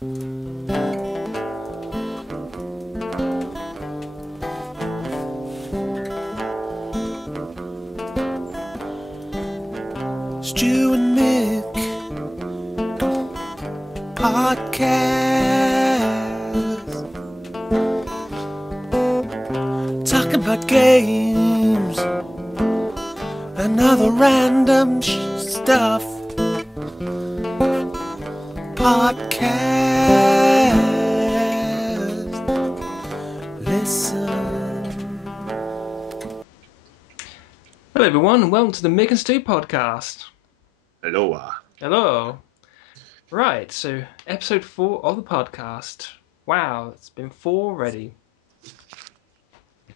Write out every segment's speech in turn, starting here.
Stu and Mick Podcast. Talking about games and other random stuff. Podcast. Listen. Hello everyone and welcome to the Mick and Stu Podcast. Hello. Hello. Right, so episode 4 of the podcast. Wow, it's been 4 already.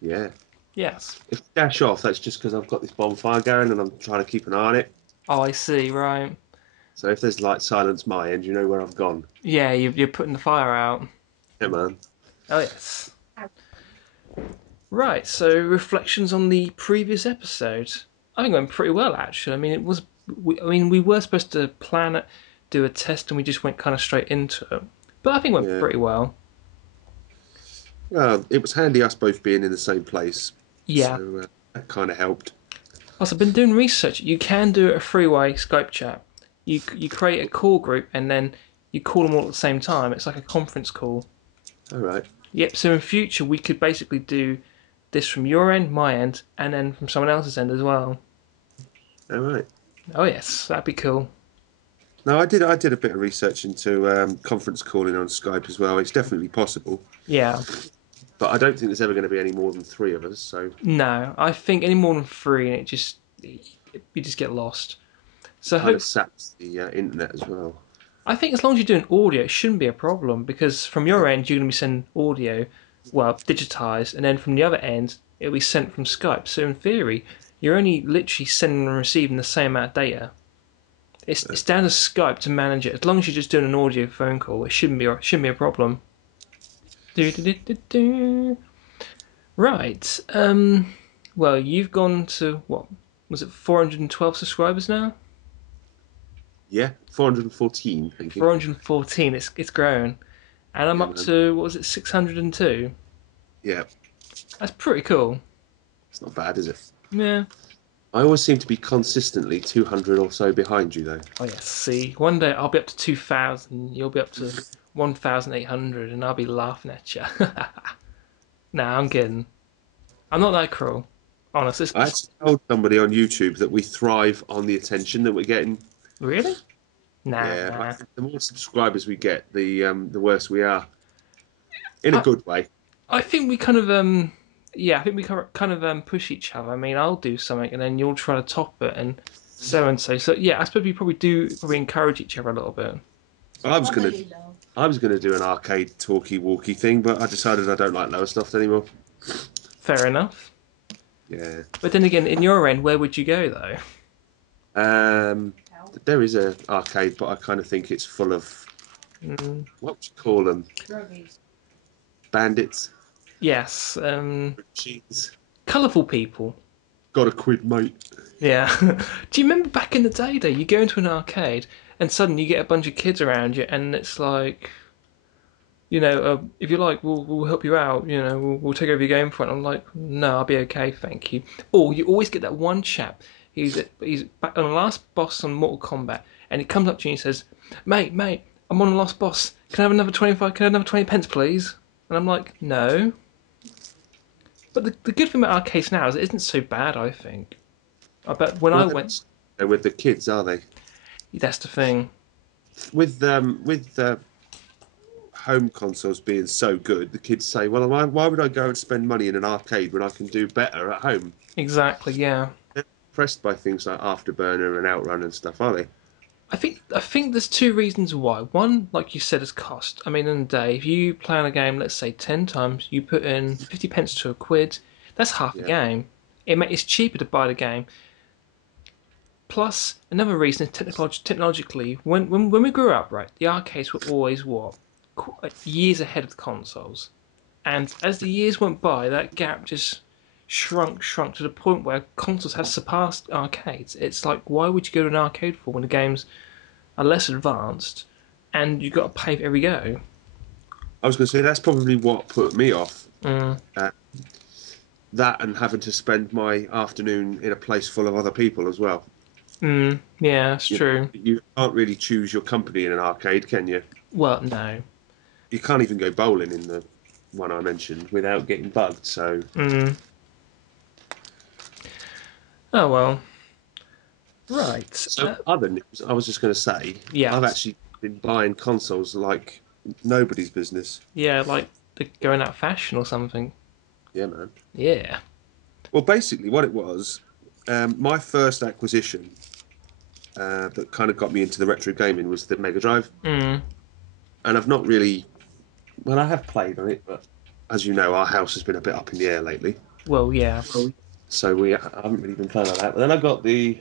Yeah. Yes. If I dash off, that's just because I've got this bonfire going and I'm trying to keep an eye on it. Oh, I see, right. So if there's like silence my end, you know where I've gone. Yeah, you're putting the fire out. Yeah, man. Oh, yes. Right, so reflections on the previous episode. I think it went pretty well, actually. I mean, we were supposed to plan it, do a test, and we just went kind of straight into it. But I think it went pretty well. Well, it was handy us both being in the same place. Yeah. So that kind of helped. Also, I've been doing research. You can do a three-way Skype chat. You create a call group, and then you call them all at the same time. It's like a conference call. All right. Yep, so in future, we could basically do this from your end, my end, and then from someone else's end as well. All right. Oh, yes, that'd be cool. No, I did a bit of research into conference calling on Skype as well. It's definitely possible. Yeah. But I don't think there's ever going to be any more than 3 of us, so... No, I think any more than 3, and you just get lost. So kind of saps the internet as well. I think as long as you're doing audio, it shouldn't be a problem, because from your end, you're going to be sending audio, well, digitised, and then from the other end, it'll be sent from Skype. So in theory, you're only literally sending and receiving the same amount of data. It's down to Skype to manage it. As long as you're just doing an audio phone call, it shouldn't be a problem. Right. Well, you've gone to, what, was it 412 subscribers now? Yeah, 414, thank you. 414, it's grown. And I'm up to, what was it, 602? Yeah. That's pretty cool. It's not bad, is it? Yeah. I always seem to be consistently 200 or so behind you, though. Oh, yes, see. One day I'll be up to 2,000, you'll be up to 1,800, and I'll be laughing at you. Nah, I'm kidding. I'm not that cruel. Honestly. I actually told somebody on YouTube that we thrive on the attention that we're getting. Really? Nah. Yeah, I think the more subscribers we get, the worse we are. In a good way. I think we kind of push each other. I mean, I'll do something and then you'll try to top it and so and so. So yeah, I suppose we probably encourage each other a little bit. I was gonna do an arcade talkie-walkie thing, but I decided I don't like Lowestoft anymore. Fair enough. Yeah. But then again, in your end, where would you go though? There is an arcade, but I kind of think it's full of what would you call them? Bandits. Yes. Cheats. Colourful people. Got a quid, mate. Yeah. Do you remember back in the day, though, you go into an arcade and suddenly you get a bunch of kids around you and it's like, you know, if you like, we'll help you out, you know, we'll take over your game for it. I'm like, no, I'll be okay, thank you. Or you always get that one chap, he's back on the last boss on Mortal Kombat and he comes up to you and he says, mate, I'm on the last boss. Can I have another 25, can I have another 20 pence, please? And I'm like, no. But the good thing about arcades now is it isn't so bad, I think. I bet when I went... They're with the kids, are they? That's the thing. With home consoles being so good, the kids say, well, why would I go and spend money in an arcade when I can do better at home? Exactly, yeah. They're impressed by things like Afterburner and Outrun and stuff, are they? I think there's 2 reasons why. One, like you said, is cost. I mean, in the day, if you play on a game, let's say 10 times, you put in 50 pence to a quid, that's half a game. It's cheaper to buy the game. Plus, another reason is technologically, when we grew up, right, the arcades were always, years ahead of the consoles. And as the years went by, that gap just shrunk to the point where consoles have surpassed arcades. It's like, why would you go to an arcade for when the games are less advanced and you got to pay for every go. I was going to say that's probably what put me off. Mm. That and having to spend my afternoon in a place full of other people as well. Yeah, that's true. You can't really choose your company in an arcade, can you? Well, no. You can't even go bowling in the one I mentioned without getting bugged. So, Oh well. Right. so other news, I was just going to say, Yeah. I've actually been buying consoles like nobody's business. Yeah, like they're going out of fashion or something. Yeah, man. Yeah. Well, basically, what it was, my first acquisition that kind of got me into the retro gaming was the Mega Drive, Mm. and I've not really. Well, I have played on it, but as you know, our house has been a bit up in the air lately, Well, yeah. so I haven't really been playing on that. But then I got the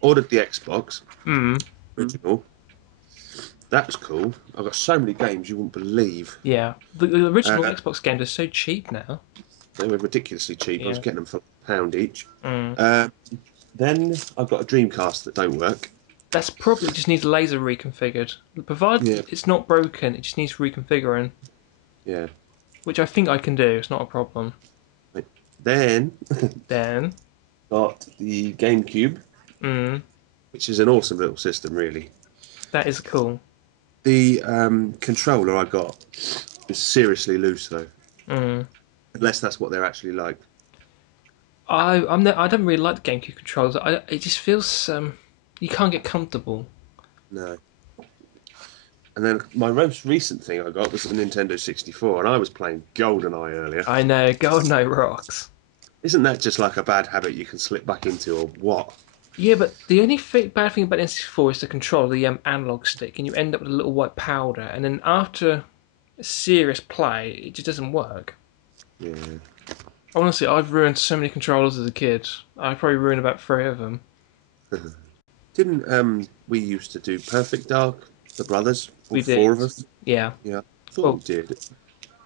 ordered the Xbox original. That was cool. I've got so many games you wouldn't believe. Yeah. The original Xbox games are so cheap now. They were ridiculously cheap. I was Yeah. getting them for £1 each. Mm. Then I've got a Dreamcast that don't work. That's probably just needs laser reconfigured. Provided it's not broken, it just needs reconfiguring. Yeah. Which I think I can do. It's not a problem. Then Then. got the GameCube, which is an awesome little system, really. That is cool. The controller I got is seriously loose, though. Unless that's what they're actually like. I don't really like the GameCube controllers. It just feels you can't get comfortable. No. And then my most recent thing I got was the Nintendo 64, and I was playing GoldenEye earlier. I know, GoldenEye rocks. Isn't that just like a bad habit you can slip back into, or what? Yeah, but the only bad thing about the N64 is the control of the analog stick, and you end up with a little white powder, and then after serious play, it just doesn't work. Yeah. Honestly, I've ruined so many controllers as a kid. I probably ruined about 3 of them. Didn't we used to do Perfect Dark, the brothers? All We did. 4 of us? Yeah. Yeah. I thought we did.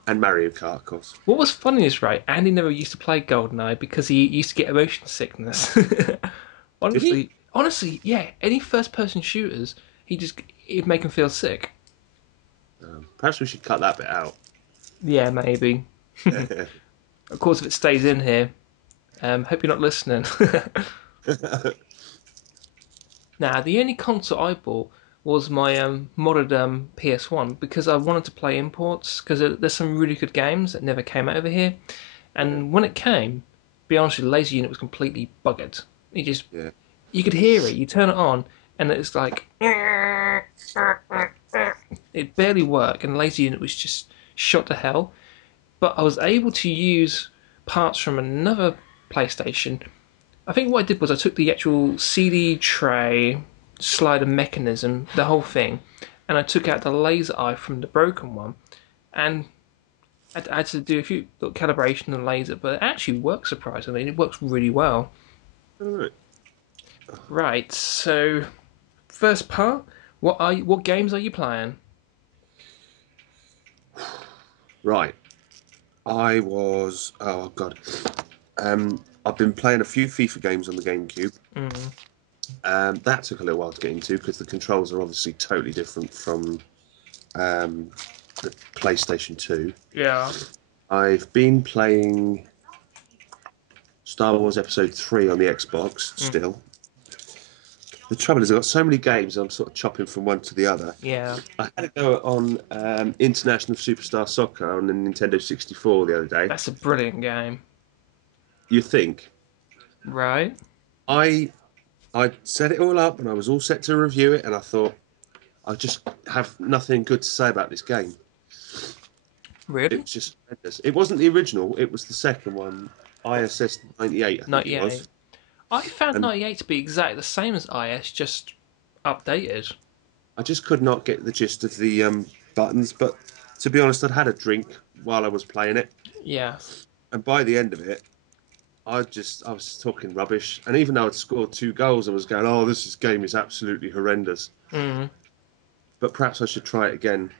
And Mario Kart, of course. What was funny is, right, Andy never used to play GoldenEye because he used to get motion sickness. Honestly, yeah. Any first-person shooters, it'd make him feel sick. Perhaps we should cut that bit out. Yeah, maybe. Of course, if it stays in here. Hope you're not listening. Now, the only console I bought was my modded PS1 because I wanted to play imports because there's some really good games that never came out over here. And when it came, to be honest with you, the laser unit was completely buggered. You could hear it. You turn it on, and it's like it barely worked, and the laser unit was just shot to hell. But I was able to use parts from another PlayStation. I think what I did was I took the actual CD tray, slider mechanism, the whole thing, and I took out the laser eye from the broken one, and I had to do a few little calibration and laser, but it actually works surprisingly. It works really well. All right. Right, so first part, what games are you playing? Right. Oh god. I've been playing a few FIFA games on the GameCube. That took a little while to get into because the controls are obviously totally different from the PlayStation 2. Yeah. I've been playing Star Wars Episode 3 on the Xbox still. The trouble is I've got so many games I'm sort of chopping from one to the other. Yeah. I had a go on International Superstar Soccer on the Nintendo 64 the other day. That's a brilliant game. You think? Right. I set it all up and I was all set to review it, and I thought I just have nothing good to say about this game. Really? It was just horrendous. It wasn't the original, it was the second one, ISS 98, I think 98. it was. I found 98 to be exactly the same as IS, just updated. I just could not get the gist of the buttons, but to be honest, I'd had a drink while I was playing it. Yeah. And by the end of it, I was talking rubbish. And even though I'd scored 2 goals, I was going, oh, this game is absolutely horrendous. But perhaps I should try it again.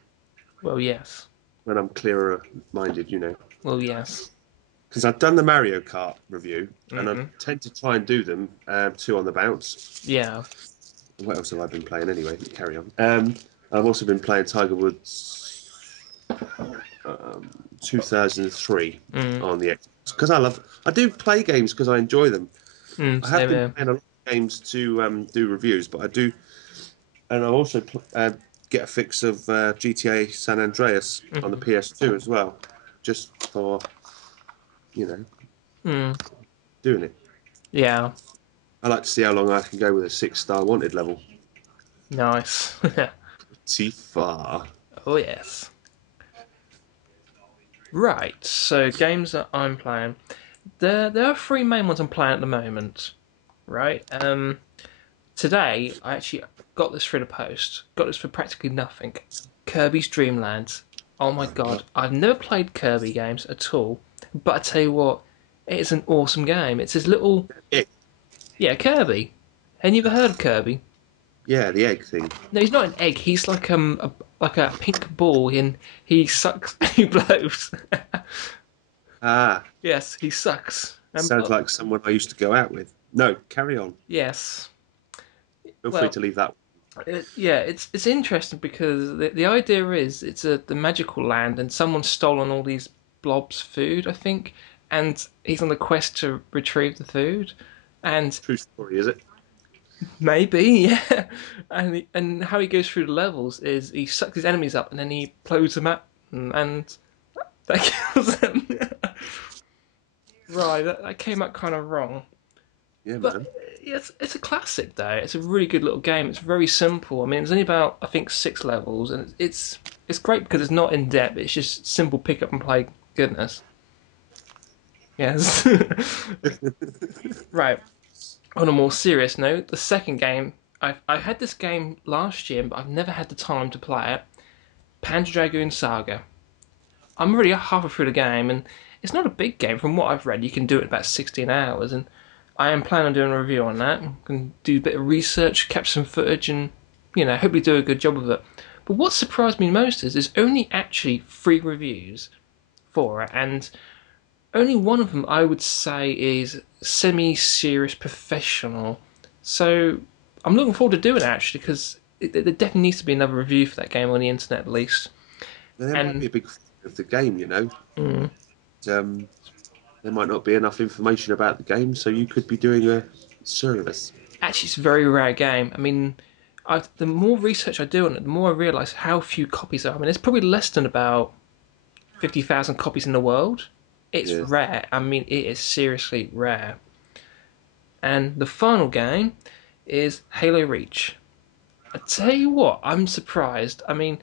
Well, yes. When I'm clearer minded, you know. Well, yes. Because I've done the Mario Kart review, and I tend to try and do them 2 on the bounce. Yeah. What else have I been playing anyway? Carry on. I've also been playing Tiger Woods 2003 on the Xbox because I do play games because I enjoy them. I have been playing a lot of games to do reviews, but I do, and I also get a fix of GTA San Andreas on the PS2 as well, just for doing it. Yeah. I like to see how long I can go with a 6-star wanted level. Nice. Too far. Oh yes. Right. So games that I'm playing. There are three main ones I'm playing at the moment. Right. Today I actually got this through the post. Got this for practically nothing. Kirby's Dream Land. Oh my god! I've never played Kirby games at all, but I tell you what, it is an awesome game. It's this little. Yeah, Kirby. Have you ever heard of Kirby? Yeah, the egg thing. No, he's not an egg. He's like a pink ball, and he sucks. He blows. Yes, he sucks. Sounds like someone I used to go out with. No, carry on. Yes. Feel free to leave that. It's interesting because the idea is it's the magical land, and someone's stolen all these blobs' food, I think, and he's on the quest to retrieve the food. And true story, is it? Maybe, yeah. And how he goes through the levels is he sucks his enemies up and then he blows them up and that kills them. Right, that came out kind of wrong. Yeah, but man. It's a classic though. It's a really good little game. It's very simple. I mean, it's only about I think 6 levels, and it's great because it's not in depth. It's just simple pick up and play goodness. Yes. Right. On a more serious note, the second game, I had this game last year, but I've never had the time to play it. Panzer Dragoon Saga. I'm already halfway through the game, and it's not a big game. From what I've read, you can do it in about 16 hours, and I am planning on doing a review on that. I'm going to do a bit of research, capture some footage, and, hopefully do a good job of it. But what surprised me most is there's only actually 3 reviews for it, and only one of them I would say is semi-serious professional. So I'm looking forward to doing it actually because there definitely needs to be another review for that game on the internet at least. There might be a big fan of the game, there might not be enough information about the game, so you could be doing a service. Actually, it's a very rare game. I mean, the more research I do on it, the more I realise how few copies there are. I mean, there's probably less than about 50,000 copies in the world. It's rare. I mean, it is seriously rare. And the final game is Halo Reach. I tell you what, I'm surprised. I mean,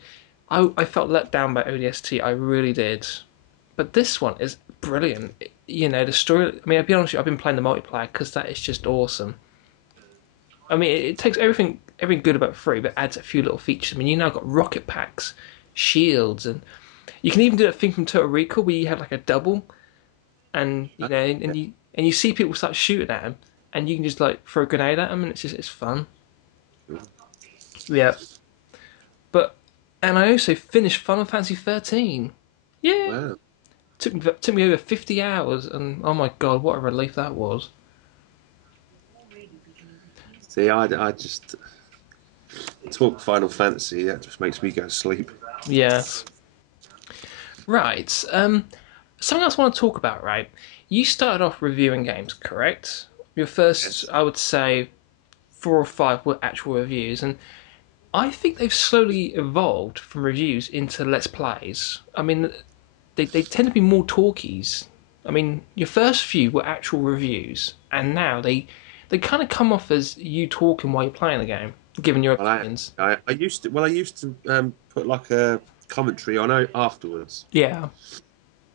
I felt let down by ODST. I really did. But this one is brilliant. The story... I mean, I'll be honest with you, I've been playing the multiplayer because that is just awesome. I mean, it takes everything good about 3, but adds a few little features. I mean, now got rocket packs, shields, and you can even do that thing from Total Recall where you have like a double... And and you see people start shooting at them, and you can just like throw a grenade at them, and it's fun. Yeah. And I also finished Final Fantasy 13. Yeah. Wow. Took me over 50 hours, and oh my god, what a relief that was. See, I just talk Final Fantasy. That just makes me go to sleep. Yes. Right. Something else I want to talk about, right? You started off reviewing games, correct? Your first, I would say, 4 or 5 were actual reviews, and I think they've slowly evolved from reviews into Let's Plays. I mean, they tend to be more talkies. I mean, your first few were actual reviews, and now they kind of come off as you talking while you're playing the game, giving your opinions. I used to put like a commentary on afterwards. Yeah.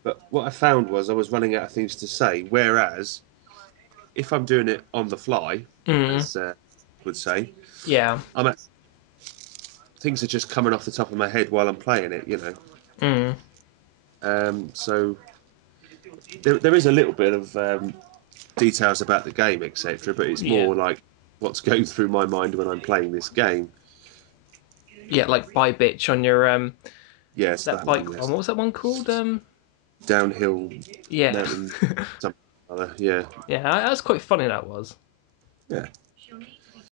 But what I found was I was running out of things to say, whereas if I'm doing it on the fly, as would say, things are just coming off the top of my head while I'm playing it, So there is a little bit of details about the game, etc., but it's more like what's going through my mind when I'm playing this game. Yeah, like Buy Bitch on your yes, that bike one. What was that one called? Downhill. Yeah. Mountain, something other. Yeah. Yeah, that was quite funny. That was. Yeah.